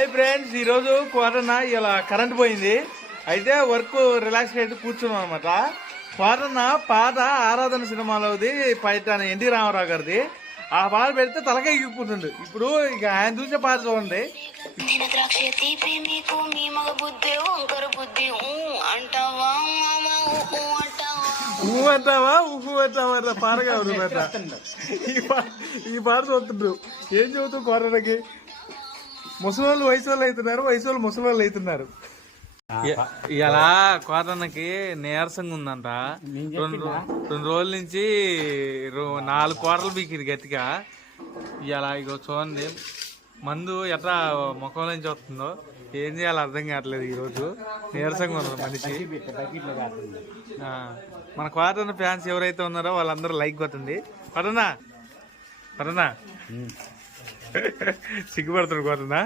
Hi friends, ఈరోజు క్వార్టర్న ఇలా current పోయింది. అయితే వర్క్ రిలాక్స్ అయితే కూర్చున్నాం అనమాట. క్వార్టర్న పాట ఆరాధన సినిమాలోది పైట ఎన్టీ రామారావు గారిది. ఆ పాట పెడితే తలకాయ ఎగిపోతుంది. ఇప్పుడు ఇక ఆయన చూసే పాట చూడండి. ఊహు అంటావా ఊహు అంటావా పాడగా ఈ పాట చూస్తుండ్రు. ఏం చదువుతావు క్వార్టర్కి? ముసలి వయసు వాళ్ళు అవుతున్నారు, వయసు వాళ్ళు ముసలి వాళ్ళు అవుతున్నారు. ఇలా కోటన్నకి నీరసంగా ఉందంట. రెండు రోజుల నుంచి 4 కోటలు బీకింది గట్టిగా. ఇలా ఇగో చూడండి, మందు ఎట్లా ముఖం నుంచి వస్తుందో ఏం చేయాలో అర్థం కావట్లేదు. ఈరోజు నీరసంగా ఉన్నారు మనిషి. మన కోటన్న ఫ్యాన్స్ ఎవరైతే ఉన్నారో వాళ్ళందరూ లైక్ కొట్టండి. పడనా సిగ్గుపడతాడు కోటన్నా.